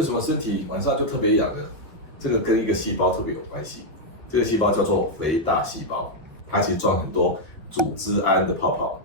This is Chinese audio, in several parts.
为什么身体晚上就特别痒呢？这个跟一个细胞特别有关系。这个细胞叫做肥大细胞，它其实装很多组织胺的泡泡。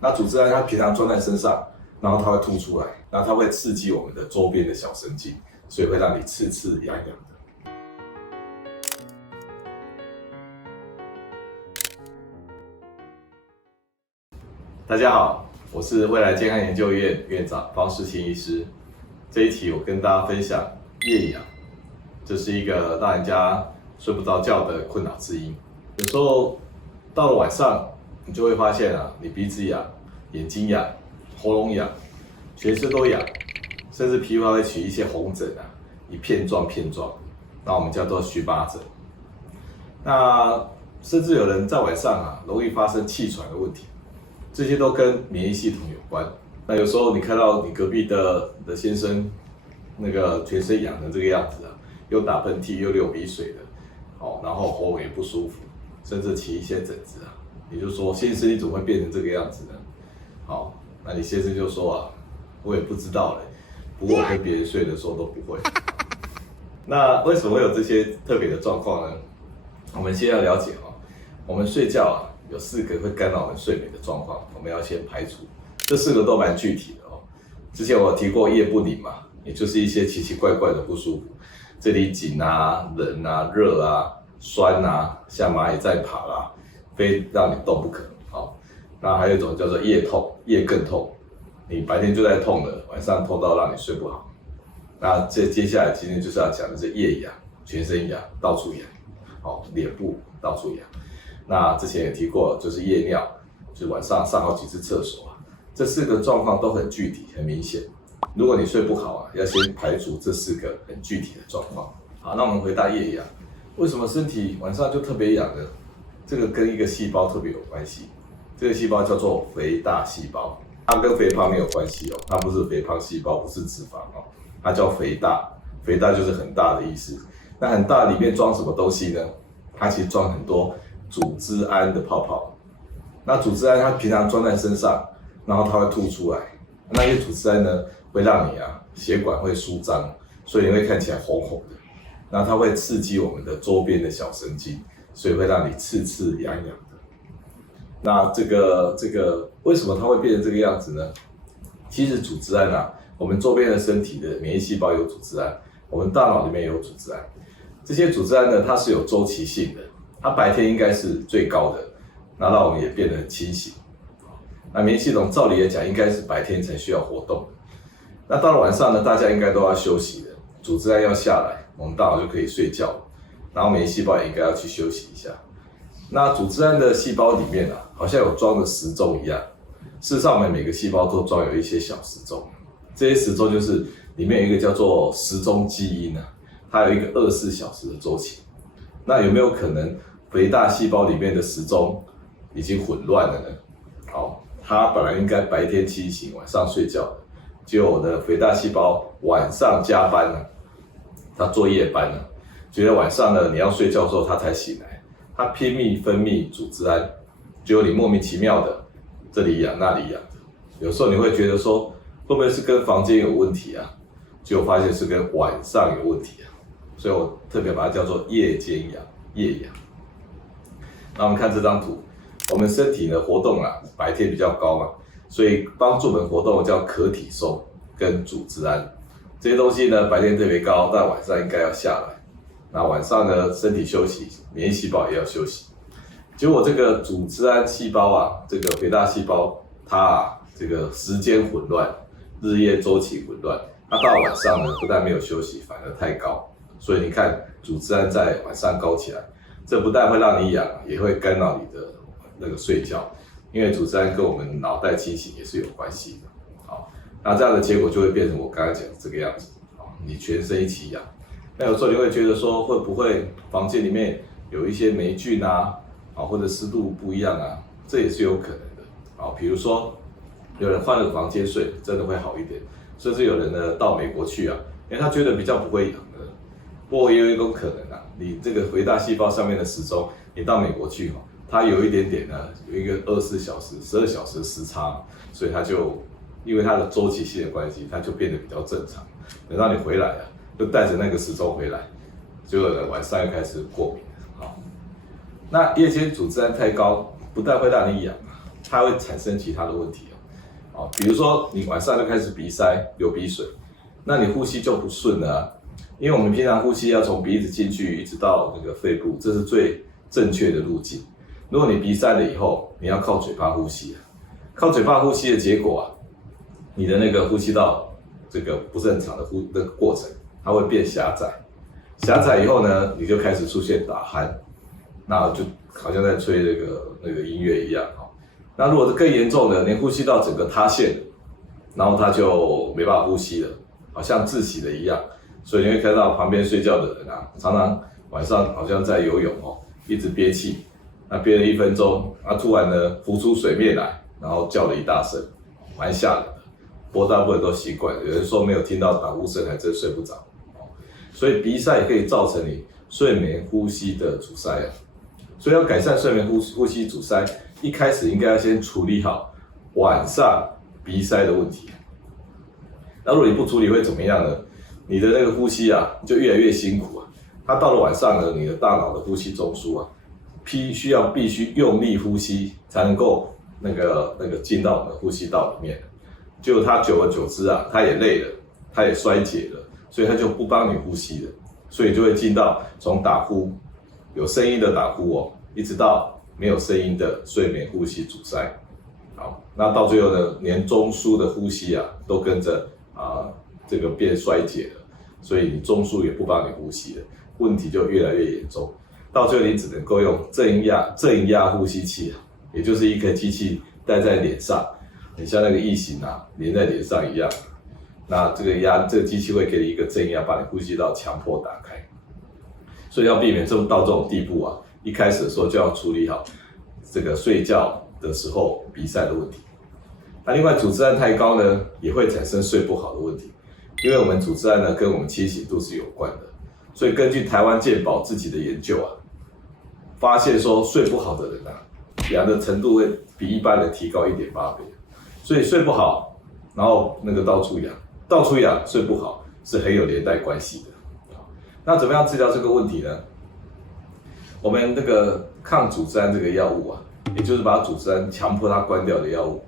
那组织胺它平常装在身上，然后它会吐出来，然后它会刺激我们的周边的小神经，所以会让你刺刺痒痒的。大家好，我是未来健康研究院院长方世清医师。这一期我跟大家分享夜痒，这是一个让人家睡不着觉的困扰之一。有时候到了晚上，你就会发现你鼻子痒、眼睛痒、喉咙痒、全身都痒，甚至皮肤还会起一些红疹一片状，那我们叫做荨麻疹。那甚至有人在晚上容易发生气喘的问题，这些都跟免疫系统有关。那有时候你看到你隔壁的先生，那个全身痒成这个样子又打喷嚏又流鼻水的，然后喉咙也不舒服，甚至起一些疹子你就说先生你怎么会变成这个样子呢？那你先生就说我也不知道嘞，不过我跟别人睡的时候都不会。那为什么会有这些特别的状况呢？我们先要了解我们睡觉有4个会干扰我们睡眠的状况，我们要先排除。这4个都蛮具体的之前我有提过夜不宁嘛，也就是一些奇奇怪怪的不舒服，这里紧冷热酸像蚂蚁在爬非让你动不可。那还有一种叫做夜痛，夜更痛，你白天就在痛了，晚上痛到让你睡不好。那接下来今天就是要讲的是夜痒，全身痒，到处痒，脸部到处痒。那之前也提过，就是夜尿，就是晚上上好几次厕所这4个状况都很具体、很明显。如果你睡不好要先排除这4个很具体的状况。好，那我们回答夜痒，为什么身体晚上就特别痒呢？这个跟一个细胞特别有关系。这个细胞叫做肥大细胞，它跟肥胖没有关系它不是肥胖细胞，不是脂肪它叫肥大。肥大就是很大的意思。那很大里面装什么东西呢？它其实装很多组织胺的泡泡。那组织胺它平常装在身上，然后它会吐出来。那些组织胺呢，会让你血管会舒张，所以你会看起来红红的。那它会刺激我们的周边的小神经，所以会让你刺刺痒痒的。那这个为什么它会变成这个样子呢？其实组织胺我们周边的身体的免疫细胞有组织胺，我们大脑里面也有组织胺。这些组织胺呢，它是有周期性的，它白天应该是最高的，那让我们也变得很清醒。那免疫系统照理来讲，应该是白天才需要活动。那到了晚上呢，大家应该都要休息的，组织胺要下来，我们大脑就可以睡觉，然后免疫细胞也应该要去休息一下。那组织胺的细胞里面好像有装的时钟一样。事实上，我们每个细胞都装有一些小时钟，这些时钟就是里面有一个叫做时钟基因它有一个24小时的周期。那有没有可能肥大细胞里面的时钟已经混乱了呢？它本来应该白天清醒，晚上睡觉的，结果呢，肥大细胞晚上加班它做夜班觉得晚上呢你要睡觉的时候它才醒来，它拼命分泌组织胺，结果你莫名其妙的这里痒那里痒的。有时候你会觉得说，会不会是跟房间有问题结果发现是跟晚上有问题所以我特别把它叫做夜间痒、夜痒。那我们看这张图，我们身体的活动白天比较高所以帮助我们活动的叫可体松跟组织胺。这些东西呢，白天特别高，但晚上应该要下来。那晚上呢，身体休息，免疫细胞也要休息。结果这个组织胺细胞这个肥大细胞，它这个时间混乱，日夜周期混乱，它到晚上呢，不但没有休息，反而太高。所以你看，组织胺在晚上高起来，这不但会让你痒，也会干扰你的那个睡觉，因为组织胺跟我们脑袋清醒也是有关系的。那这样的结果就会变成我刚才讲的这个样子，你全身一起痒。那有时候你会觉得说，会不会房间里面有一些霉菌或者湿度不一样这也是有可能的。比如说有人换了房间睡，真的会好一点，甚至有人呢到美国去因为他觉得比较不会痒的。不过也有一种可能你这个肥大细胞上面的时钟，你到美国去它有一点点有一个24小时、12小时的时差，所以它就因为它的周期性的关系，它就变得比较正常。等到你回来啊，就带着那个时钟回来，结果呢晚上又开始过敏了。好，那夜间组织胺太高，不但会让你痒，它会产生其他的问题哦。比如说你晚上就开始鼻塞、流鼻水，那你呼吸就不顺了啊。因为我们平常呼吸要从鼻子进去，一直到那个肺部，这是最正确的路径。如果你鼻塞了以后，你要靠嘴巴呼吸，靠嘴巴呼吸的结果啊，你的那个呼吸道这个不正常的那个过程，它会变狭窄。狭窄以后呢，你就开始出现打鼾，那就好像在吹那个音乐一样哈。那如果是更严重的，你呼吸道整个塌陷，然后它就没办法呼吸了，好像窒息了一样。所以你会看到旁边睡觉的人啊，常常晚上好像在游泳哦，一直憋气，那憋了1分钟，突然呢浮出水面来，然后叫了一大声，蛮吓人的。不过大部分都习惯，有人说没有听到打呼声还真睡不着。所以鼻塞也可以造成你睡眠呼吸的阻塞啊。所以要改善睡眠呼吸阻塞，一开始应该要先处理好晚上鼻塞的问题。那如果你不处理会怎么样呢？你的那个呼吸啊，就越来越辛苦啊。它到了晚上呢，你的大脑的呼吸中枢啊，必须用力呼吸，才能够那个进到我们的呼吸道里面。结果它久而久之啊，它也累了，它也衰竭了，所以它就不帮你呼吸了，所以就会进到从打呼有声音的打呼哦，一直到没有声音的睡眠呼吸阻塞。好，那到最后呢，连中枢的呼吸啊，都跟着这个变衰竭了，所以你中枢也不帮你呼吸了，问题就越来越严重。到最后你只能够用正压呼吸器，也就是一颗机器戴在脸上，很像那个异形啊连在脸上一样。那这个机器会给你一个正压，把你呼吸道强迫打开。所以要避免到这种地步啊，一开始的时候就要处理好这个睡觉的时候鼻塞的问题。那另外组织胺太高呢，也会产生睡不好的问题。因为我们组织胺呢跟我们清醒度是有关的，所以根据台湾健保自己的研究啊，发现说睡不好的人啊，痒的程度会比一般人提高1.8倍。所以睡不好，然后那个到处痒，睡不好是很有连带关系的。那怎么样治疗这个问题呢？我们那个抗组织胺这个药物啊，也就是把组织胺强迫它关掉的药物，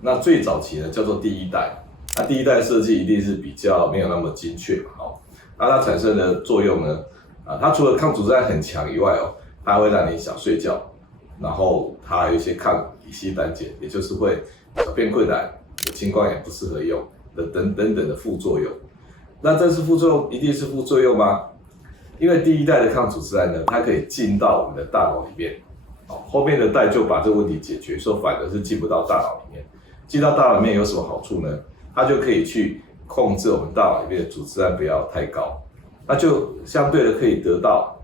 那最早期呢叫做第一代。那第一代设计一定是比较没有那么精确嘛，那它产生的作用呢，它除了抗组织胺很强以外它会让你想睡觉，然后它还有一些抗乙酰胆碱，也就是会小便困难、有青光眼不适合用的等的副作用。那这是副作用，一定是副作用吗？因为第一代的抗组织胺呢，它可以进到我们的大脑里面，后面的代就把这个问题解决，说反而是进不到大脑里面。进到大脑里面有什么好处呢？它就可以去控制我们大脑里面的组织胺不要太高，那就相对的可以得到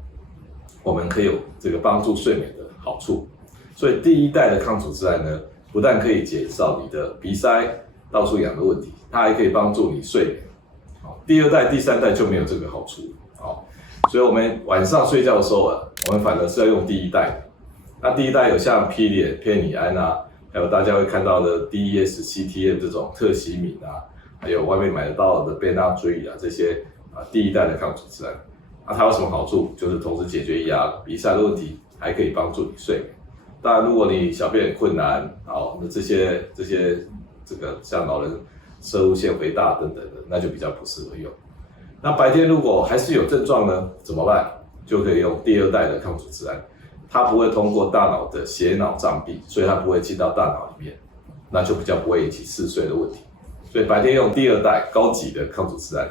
我们可以有这个帮助睡眠的好处。所以第一代的抗组织胺呢，不但可以减少你的鼻塞、到处痒的问题，它还可以帮助你睡眠。第二代、第三代就没有这个好处。所以我们晚上睡觉的时候我们反而是要用第一代的。那第一代有像匹列、偏尼胺啊，还有大家会看到的 DES、CTM 这种特西敏啊，还有外面买得到的贝纳追啊，这些第一代的抗组织胺。那它有什么好处？就是同时解决鼻塞的问题，还可以帮助你睡眠。当然，如果你小便很困难，那这些这个像老人摄入腺肥大等等的，那就比较不适合用。那白天如果还是有症状呢，怎么办？就可以用第二代的抗组织胺，它不会通过大脑的血脑障壁，所以它不会进到大脑里面，那就比较不会引起嗜睡的问题。所以白天用第二代高级的抗组织胺，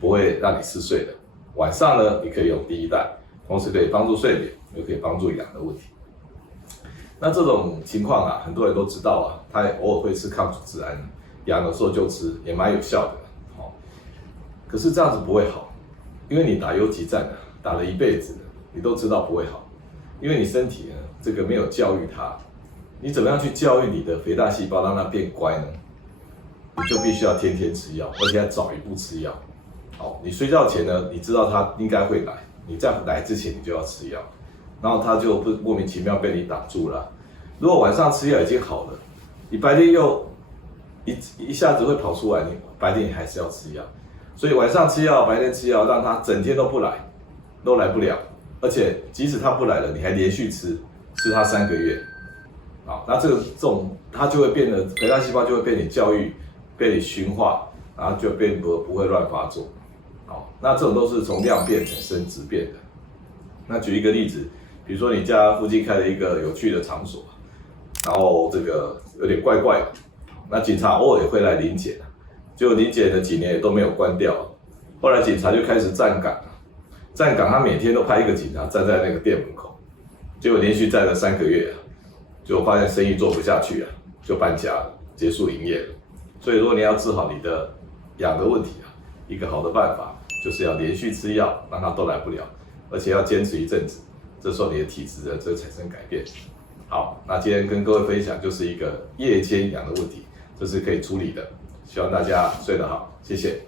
不会让你嗜睡的。晚上呢，你可以用第一代，同时可以帮助睡眠，又可以帮助痒的问题。那这种情况很多人都知道他偶尔会吃抗组织胺，痒的时候就吃，也蛮有效的。可是这样子不会好，因为你打游击战打了一辈子，你都知道不会好，因为你身体这个没有教育它，你怎么样去教育你的肥大细胞让它变乖呢？你就必须要天天吃药，而且要早一步吃药。你睡觉前呢，你知道它应该会来，你在来之前你就要吃药，然后它就莫名其妙被你挡住了。如果晚上吃药已经好了，你白天又一下子会跑出来，你白天还是要吃药。所以晚上吃药，白天吃药，让他整天都不来，都来不了。而且即使他不来了，你还连续吃他3个月，好，那这种他就会变得肥大细胞就会被你教育，被你驯化，然后就不会乱发作。好，那这种都是从量变成生质变的。那举一个例子，比如说你家附近开了一个有趣的场所，然后这个有点怪怪的，那警察偶尔也会来临检，结果临检了几年也都没有关掉，后来警察就开始站岗，他每天都派1个警察站在那个店门口，结果连续站了3个月，就发现生意做不下去啊，就搬家了，结束营业了。所以如果你要治好你的痒的问题啊，一个好的办法就是要连续吃药，让它都来不了，而且要坚持一阵子，这时候你的体质就会产生改变。好，那今天跟各位分享就是一个夜间痒的问题，这是可以处理的，希望大家睡得好，谢谢。